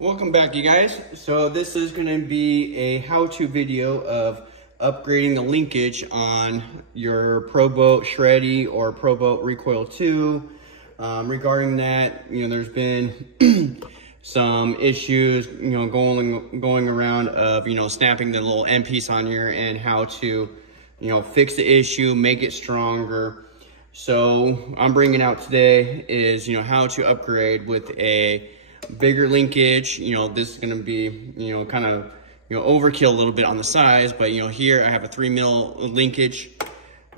Welcome back, you guys. So this is going to be a how-to video of upgrading the linkage on your ProBoat Shreddy or ProBoat Recoil 2. Regarding that, there's been some issues, going around of, snapping the little end piece on here and how to, fix the issue, make it stronger. So I'm bringing out today is, how to upgrade with a bigger linkage. This is going to be, kind of, overkill a little bit on the size, but, here I have a 3mm linkage.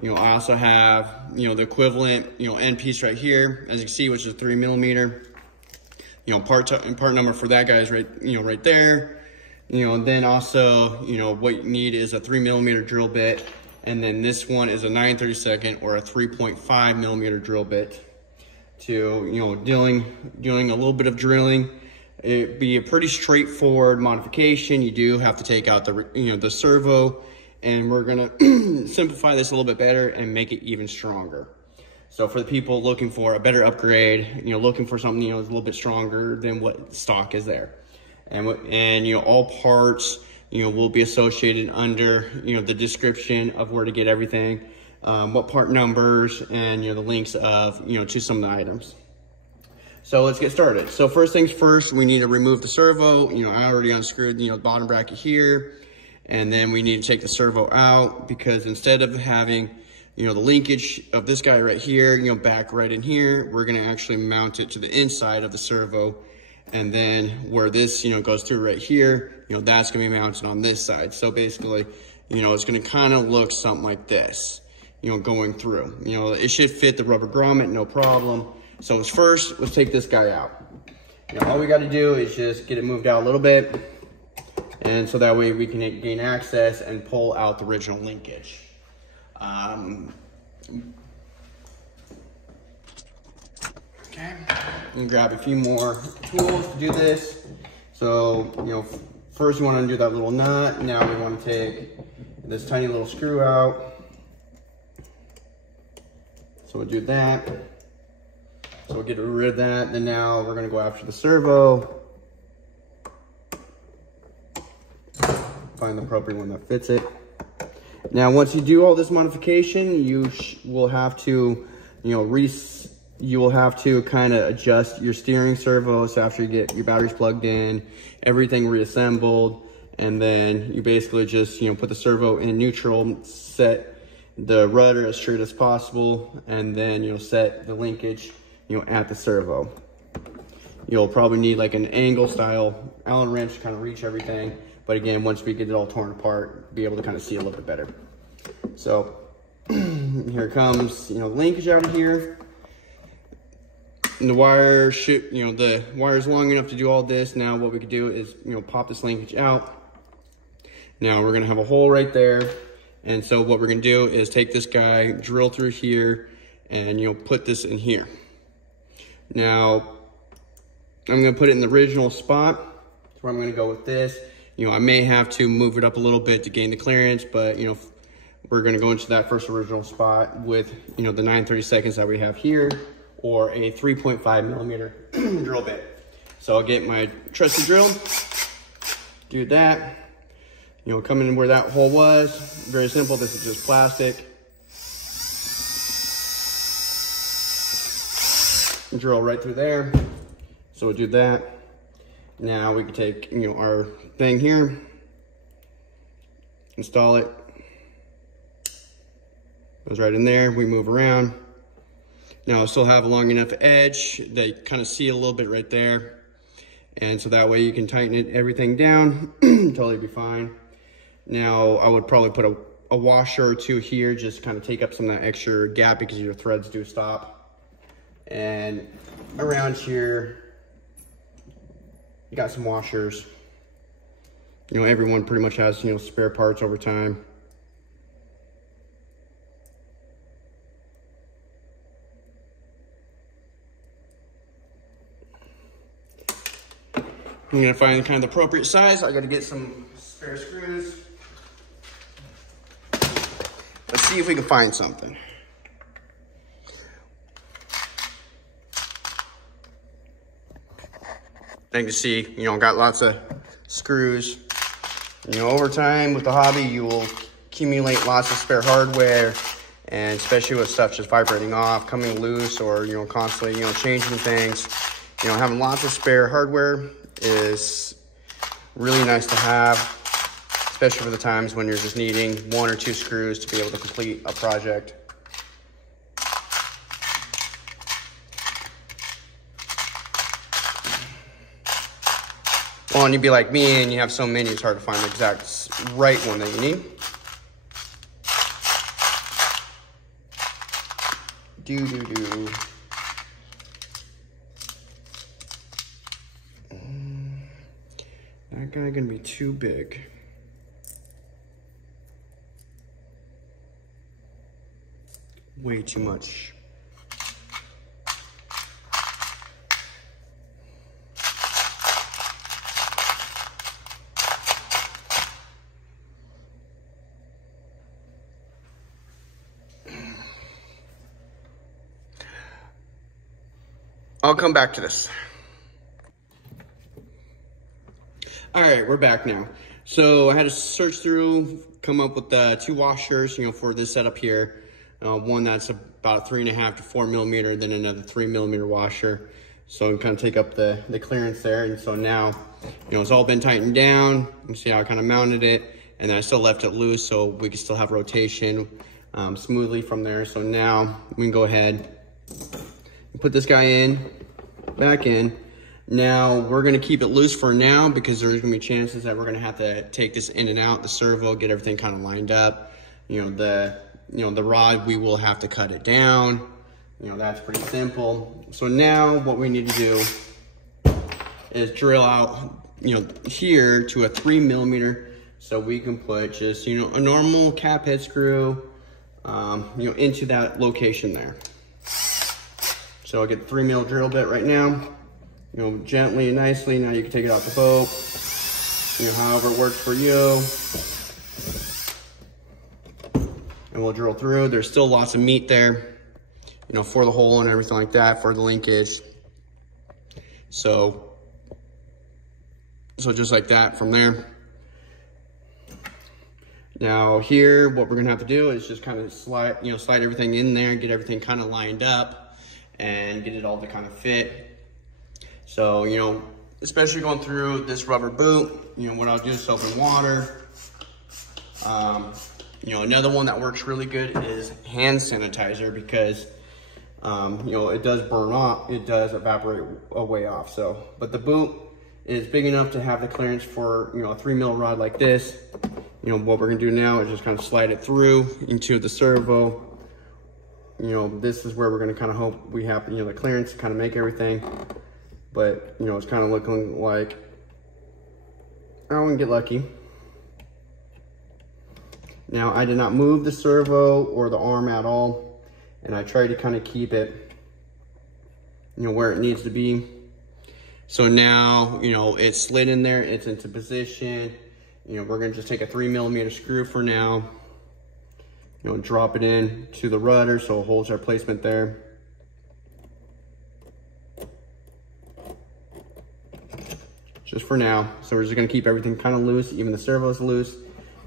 I also have, the equivalent, end piece right here, as you can see, which is 3mm. Part number for that guy is right, right there. Then also, what you need is a 3mm drill bit. And then this one is a 9/32 or a 3.5mm drill bit to, doing a little bit of drilling. It'd be a pretty straightforward modification. You do have to take out the servo, and we're gonna simplify this a little bit better and make it even stronger. So for the people looking for a better upgrade, looking for something, that's a little bit stronger than what stock is there. And all parts, will be associated under, the description of where to get everything, what part numbers, and, the links of, to some of the items. So let's get started. So first things first, we need to remove the servo. I already unscrewed, the bottom bracket here. And then we need to take the servo out, because instead of having, the linkage of this guy right here, back right in here, we're gonna actually mount it to the inside of the servo. And then where this, goes through right here, that's gonna be mounted on this side. So basically, it's gonna kind of look something like this, going through. It should fit the rubber grommet, no problem. So first, let's take this guy out. All we gotta do is just get it moved out a little bit. And so that way we can gain access and pull out the original linkage. Okay, and grab a few more tools to do this. So, first you want to undo that little nut. Now we want to take this tiny little screw out. So we'll do that. So we'll get rid of that. Then now we're going to go after the servo. Find the appropriate one that fits it. Now, once you do all this modification, you will have to, you will have to kind of adjust your steering servos after you get your batteries plugged in, everything reassembled, and then you basically just, put the servo in neutral, set the rudder as straight as possible, and then set the linkage, at the servo. You'll probably need like an angle style Allen wrench to kind of reach everything. But again, once we get it all torn apart, be able to kind of see a little bit better. So here comes, linkage out of here. And the wire should, the wire is long enough to do all this. Now what we could do is, pop this linkage out. Now we're gonna have a hole right there. And so what we're gonna do is take this guy, drill through here, and put this in here. Now, I'm gonna put it in the original spot. That's where I'm gonna go with this. I may have to move it up a little bit to gain the clearance, but, we're gonna go into that first original spot with, the 9/32 that we have here, or a 3.5mm drill bit. So I'll get my trusty drill, do that, come in where that hole was. Very simple, this is just plastic. Drill right through there. So we'll do that. Now we can take, our thing here, install it. Goes right in there, we move around. Now I still have a long enough edge that you kind of see a little bit right there. And so that way you can tighten it, everything down, totally be fine. Now I would probably put a washer or two here, just kind of take up some of that extra gap because your threads do stop. And around here, you got some washers. Everyone pretty much has, spare parts over time. I'm gonna find kind of the appropriate size. I gotta get some spare screws. Let's see if we can find something. you can see, you know, got lots of screws. You know, over time with the hobby, you will accumulate lots of spare hardware, and especially with stuff just vibrating off, coming loose, or, you know, constantly, you know, changing things. You know, having lots of spare hardware is really nice to have, especially for the times when you're just needing 1 or 2 screws to be able to complete a project. Well, and you'd be like me and you have so many, it's hard to find the exact right one that you need. That guy gonna be too big. Way too much. I'll come back to this. All right, we're back now. So I had to search through, come up with 2 washers, you know, for this setup here. One that's about 3.5 to 4 millimeter, then another 3 millimeter washer. So I'm kind of take up the clearance there. And so now, you know, it's all been tightened down. You can see how I kind of mounted it, and then I still left it loose so we can still have rotation smoothly from there. So now we can go ahead and put this guy back in. Now we're gonna keep it loose for now because there's gonna be chances that we're gonna have to take this in and out, the servo, get everything kind of lined up. You know, the rod, we will have to cut it down. You know, that's pretty simple. So now what we need to do is drill out, you know, here to a 3 millimeter so we can put just, you know, a normal cap head screw, you know, into that location there. So I'll get the 3 mil drill bit right now, you know, gently and nicely. Now you can take it out the boat, you know, however it works for you. And we'll drill through. There's still lots of meat there, you know, for the hole and everything like that, for the linkage. So just like that from there. Now here, what we're gonna have to do is just kind of slide everything in there, get everything kind of lined up, and get it all to kind of fit. So, you know, especially going through this rubber boot, you know, what I'll do is soap and water. You know, another one that works really good is hand sanitizer because, you know, it does burn off, it does evaporate away off. So, but the boot is big enough to have the clearance for, you know, a 3 mil rod like this. You know, what we're gonna do now is just kind of slide it through into the servo. You know, this is where we're gonna kind of hope we have, you know, the clearance to kind of make everything. But, you know, it's kind of looking like I want to get lucky. Now, I did not move the servo or the arm at all, and I tried to kind of keep it, you know, where it needs to be. So now, you know, it's slid in there, it's into position. You know, we're gonna just take a 3 millimeter screw for now, you know, drop it in to the rudder so it holds our placement there. Just for now. So we're just gonna keep everything kind of loose, even the servo's loose.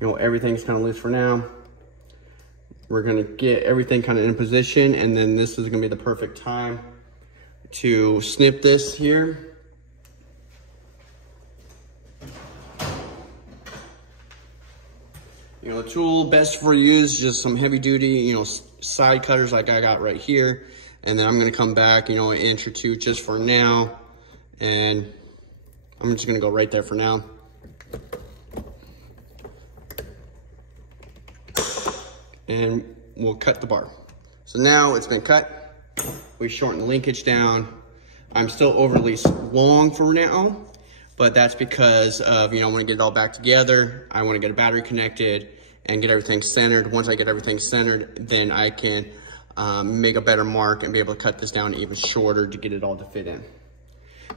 You know, everything's kind of loose for now. We're gonna get everything kind of in position, and then this is gonna be the perfect time to snip this here. You know, the tool best for you is just some heavy duty, you know, side cutters like I got right here. And then I'm gonna come back, you know, an inch or two just for now. And I'm just gonna go right there for now. And we'll cut the bar. So now it's been cut. We shorten the linkage down. I'm still overly long for now, but that's because of, you know, I want to get it all back together. I want to get a battery connected and get everything centered. Once I get everything centered, then I can make a better mark and be able to cut this down even shorter to get it all to fit in.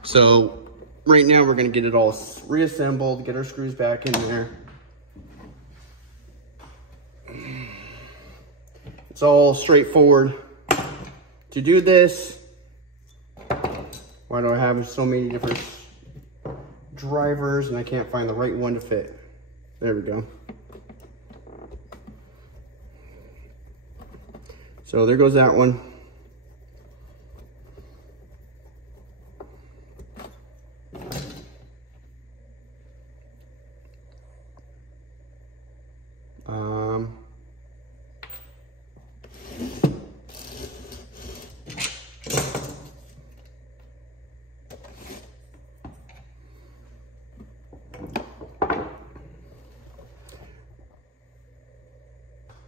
So right now we're going to get it all reassembled, get our screws back in there. It's all straightforward. To do this, why do I have so many different drivers and I can't find the right one to fit. There we go. So there goes that one.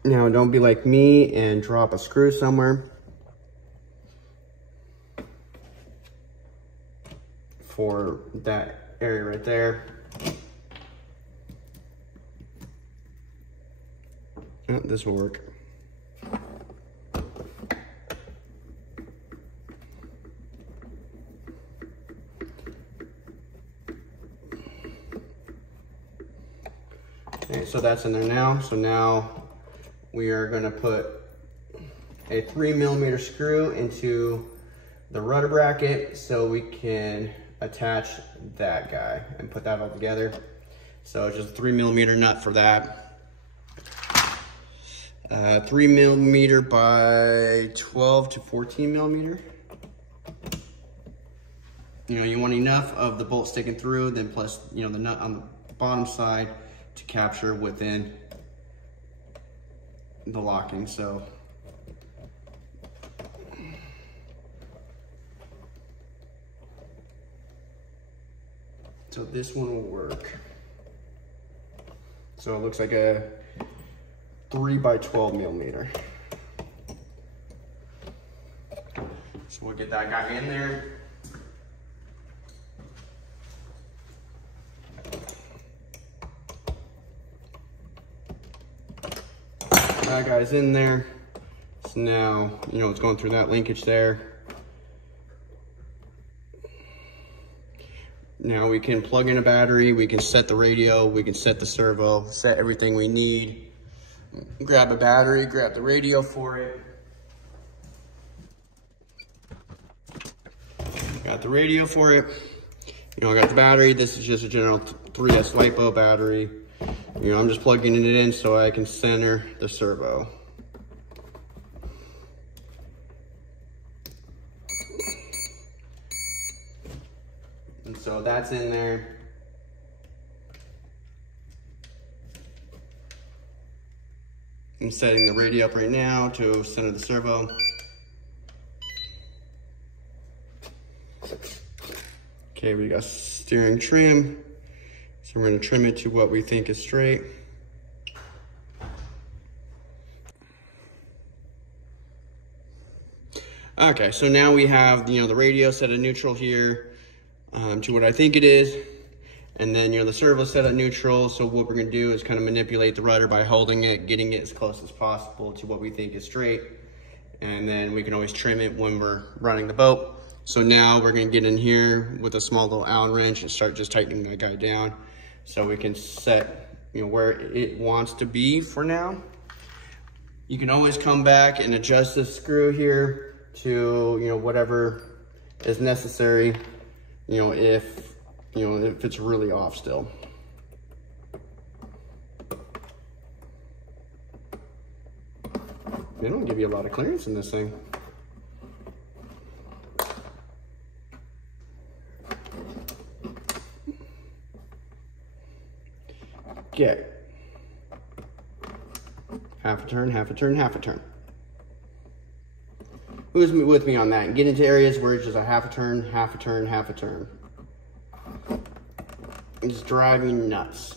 Now, don't be like me and drop a screw somewhere for that area right there. Oh, this will work. Okay, so that's in there now. So now we are going to put a 3mm screw into the rudder bracket so we can attach that guy and put that all together. So just a 3mm nut for that. 3mm by 12 to 14mm. You know, you want enough of the bolt sticking through, then plus, you know, the nut on the bottom side to capture within the locking. So this one will work. So it looks like a 3 by 12mm. So we'll get that guy in there. That guy's in there. So now, you know, it's going through that linkage there. Now we can plug in a battery, we can set the radio, we can set the servo, set everything we need. Grab a battery, grab the radio for it. Got the radio for it. You know, I got the battery. This is just a general 3S LiPo battery. You know, I'm just plugging it in so I can center the servo. And so that's in there. I'm setting the radio up right now to center the servo. Okay, we got steering trim. So we're going to trim it to what we think is straight. Okay, so now we have, you know, the radio set at neutral here to what I think it is. And then, you know, the servo set at neutral. So what we're going to do is kind of manipulate the rudder by holding it, getting it as close as possible to what we think is straight. And then we can always trim it when we're running the boat. So now we're going to get in here with a small little Allen wrench and start just tightening that guy down. So we can set, you know, where it wants to be for now. You can always come back and adjust this screw here to, you know, whatever is necessary, you know, if it's really off still. They don't give you a lot of clearance in this thing. Get half a turn, half a turn, half a turn. Who's with me on that? Get into areas where it's just a half a turn, half a turn, half a turn. It's driving me nuts.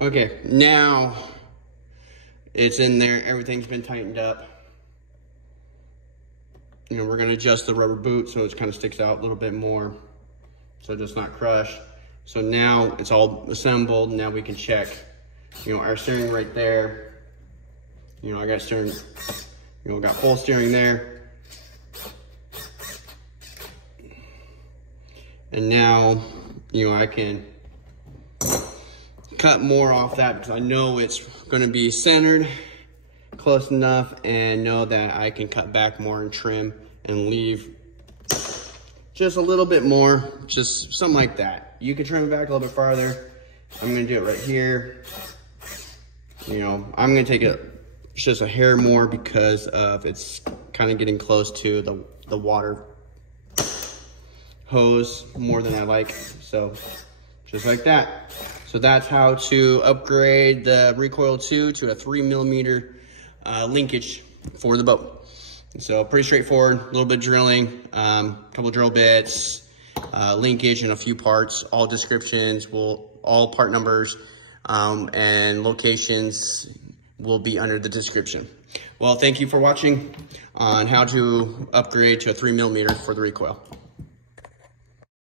Okay, now it's in there, everything's been tightened up. You know, we're gonna adjust the rubber boot so it kind of sticks out a little bit more, so it does not crush. So now it's all assembled, now we can check, you know, our steering right there. You know, I got steering, you know, got full steering there. And now, you know, I can cut more off that because I know it's going to be centered close enough, and know that I can cut back more and trim and leave just a little bit more, just something like that. You can trim it back a little bit farther. I'm going to do it right here. You know, I'm going to take it just a hair more because of it's kind of getting close to the water hose more than I like. So just like that. So that's how to upgrade the Recoil 2 to a 3mm linkage for the boat. So pretty straightforward, a little bit of drilling, couple drill bits, linkage and a few parts. All descriptions all part numbers and locations will be under the description. Well, thank you for watching on how to upgrade to a 3mm for the Recoil.